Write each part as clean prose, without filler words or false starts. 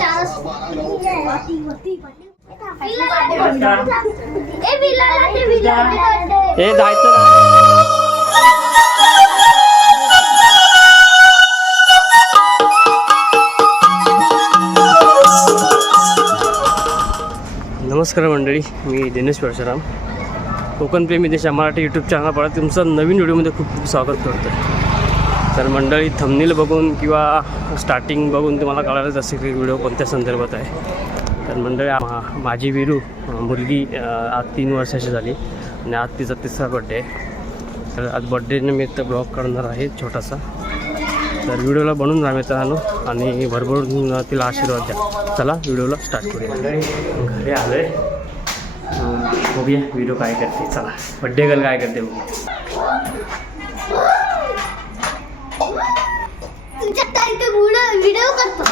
ए जायचं नमस्कार मंडळी, मी दिनेश परशुराम, कोकण प्रेमी देशा मराठी यूट्यूब चॅनल परत तुमचं नवीन व्हिडिओमध्ये खूप खूप स्वागत करतो. तर मंडळी, थंबनेल बघून किंवा स्टार्टिंग बघून तुम्हाला कळालंच असेल की व्हिडिओ कोणत्या संदर्भात आहे. तर मंडळी, माझी वीरू मुलगी आज 3 वर्षाची झाली आणि आज तिचा 3रा बड्डे आहे. तर आज बड्डे निमित्त ब्लॉग करणार आहे छोटासा. तर व्हिडिओला बनवून राहण्याचा आणू आणि भरभरून तिला आशीर्वाद द्या. चला व्हिडिओला स्टार्ट करूया. मंडळी, घरी आलो आहे, बघूया व्हिडिओ काय करते. चला बड्डे गर्ल काय करते बघू. व्हिडिओ करतो.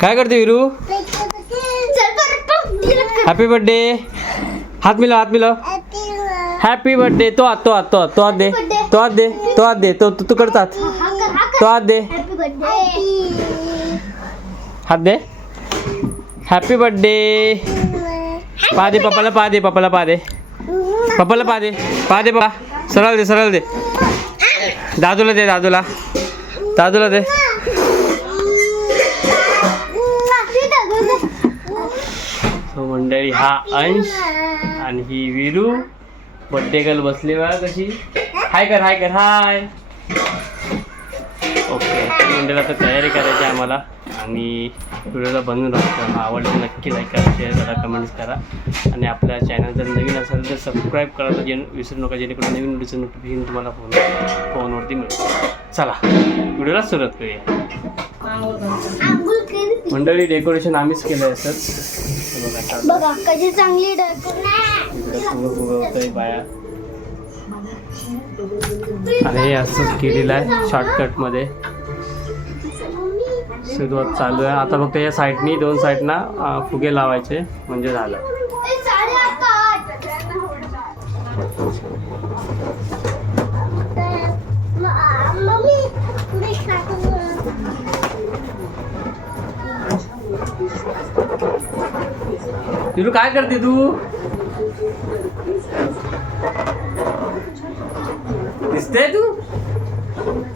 काय करते वीरू? Happy birthday. हात मिलाव, हात मिलाव. Happy birthday. तो हात दे, तू करतात. तो हात दे, हात दे. Happy birthday. पा दे पप्पाला, पा दे पप्पाला, पा दे पप्पाला, पा दे पप्पा. सरळ दे. दादूला दे, दादूला दे. मंडळी, हा अंश आणि ही वीरू बड्डे गर्ल बसली बघा कशी. हाय कर. हाय. ओके मंडळी, आता तयारी करायची आम्हाला आणि व्हिडिओला बनवून राहतो. आवडलं नक्की लाईक करा, शेअर करा, कमेंट्स करा आणि आपल्या चॅनल जर नवीन असेल तर सबस्क्राईब करायला विसरू नका, जेणेकरून नवीन व्हिडिओचं नोटिफिकेशन तुम्हाला फोनवरती मिळेल. चला व्हिडिओला सुरुवात करूया. मंडळी, डेकोरेशन आम्हीच केलं आहे. असंच बघा कशी चांगली होतंय बाया. आणि हे असंच केलेलं आहे शॉर्टकटमध्ये. सुरुवात चालू आहे आता. फक्त या साईडनी 2 साईडना फुगे लावायचे म्हणजे झालं. तुला काय करते तू? दिसते तू?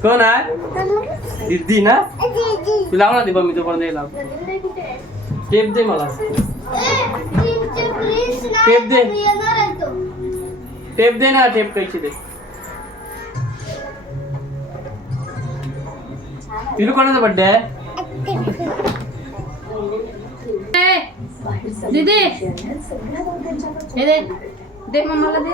कोण आहे? दीदी ना? तू लावणार दे, मी तो पण नाही लाव. टेप दे मला. टेप दे ना. टेप कैची दे. तिला कोणाचा बड्डे आहे? दीदी हे दे, दे मम्माला दे.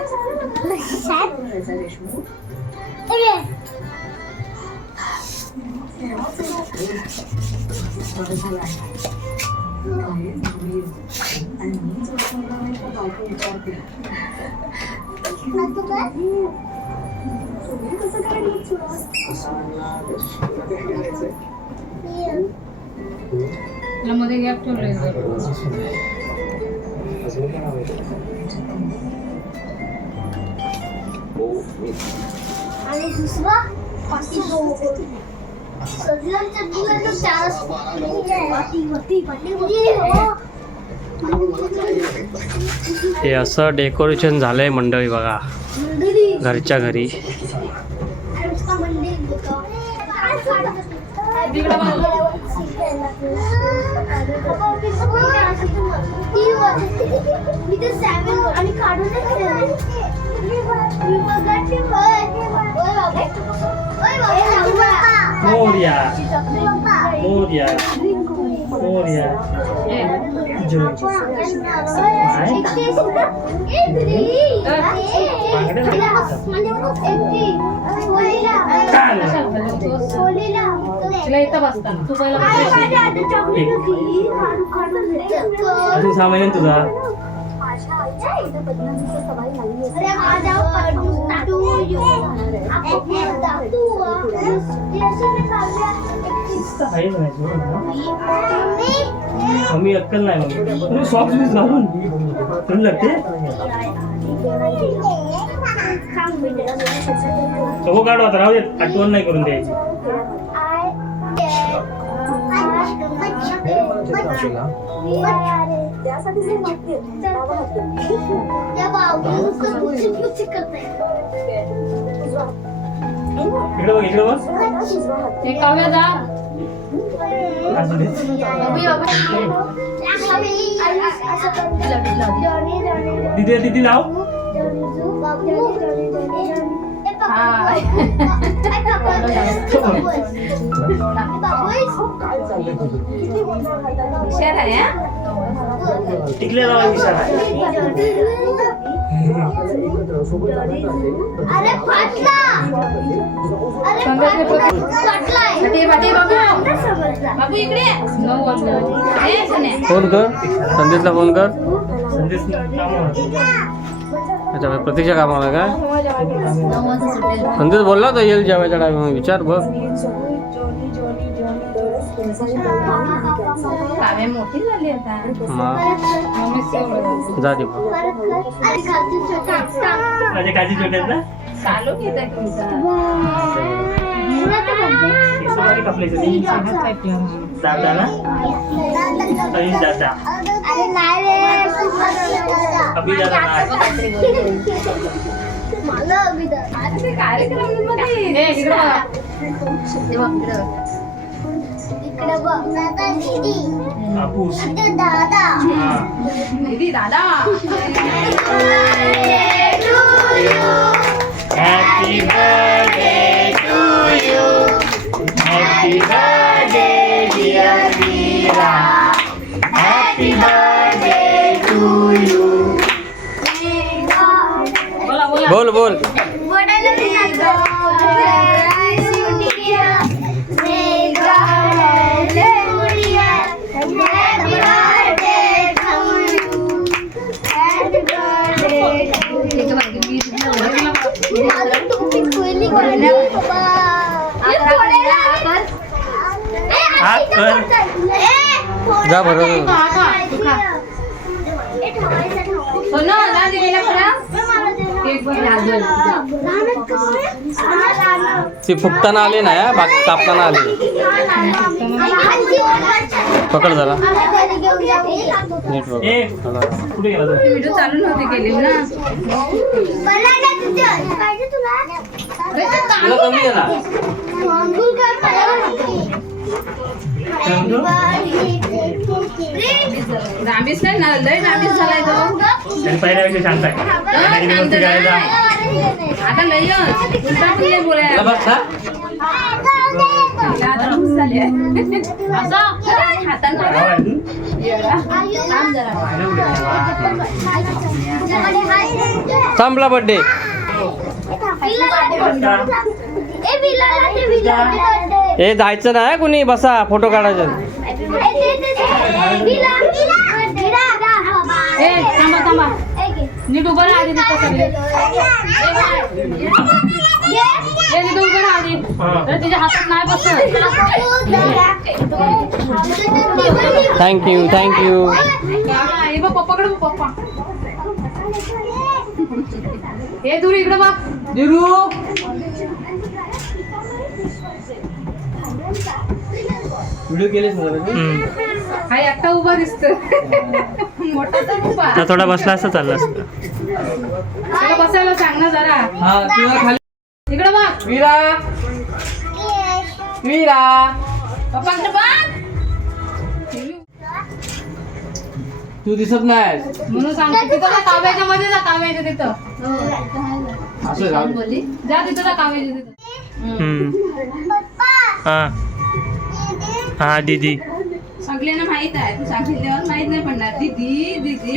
मध्ये गॅप ठेवलंय. आणि दुसरा हे असं डेकोरेशन झालंय मंडळी बघा, घरच्या घरी. मोरया मोरया मोरया. अजून 6 महिने तुझा. मी अक्कल नाही. सॉक्स घालून लागते. हो काढू आता, राहू दे, आठवण नाही करून द्यायची. इकडे बघ, इकडे बघ. असू दे. दीदी दीदी लाव. टिकले लावा विचार. अरे फाटला. बाबू इकडे फोन कर, संदेशला फोन कर. संदेश अच्छा, प्रतीक्षा कामाला का? संदेश बोलला तर येईल जेवायच्या टायमा. विचार बघ. मोठी झाली आता. जा दे. माझे काजी छोटे आहेत ना. चालू घेत आहे तुमचा. दादा ना, दादा अभी दादा इकडे बघ दादा, दीदी कापूस. दादा, दीदी दादा. Happy birthday to you. Happy birthday dear Veera. Happy birthday to you. बोल बोल. जा बरं. ती फुकताना आली ना, बाग कापताना आली. पकड जरा नीट बघ. व्हिडिओ चालू नव्हती केली ना. तुला कमी आहे ना. रामीस नाही ना, लय रामीस झालाय तो. पहिल्यापेक्षा शांत आहे. आता लय उलटा पण नाही बोलायला. थांबला बर्थडे. ए जायचं नाही कुणी, बसा फोटो काढायचे. थांबा थांबा, नीट उभं राहा आधी. उभं राहा आधी. तिच्या हातात नाही बसत. Thank you thank you. हे बघ पप्पाकडे बघ, पप्पा. हे दूर इकडे बघ. व्हिडिओ केलेच ना. हा एकटा उभा दिसतो. मोठा तर उभा. थोडा बसला असता चालला असता. त्याला बसायला सांग ना जरा. हा तुला खाली. इकडे बघ. वीरा वीरा. पप्पाकडे बघ. तू दिसत नाही म्हणून सांगतो. तिथं जा, काव्याच्या मध्ये जा. काव्याच्या तिथं असं राहू. जा, तिथं जा काव्याच्या तिथं. हा हा दीदी. सगळ्यांना माहित आहे. तू सांगितल्यावर माहित नाही पडणार. दीदी दीदी.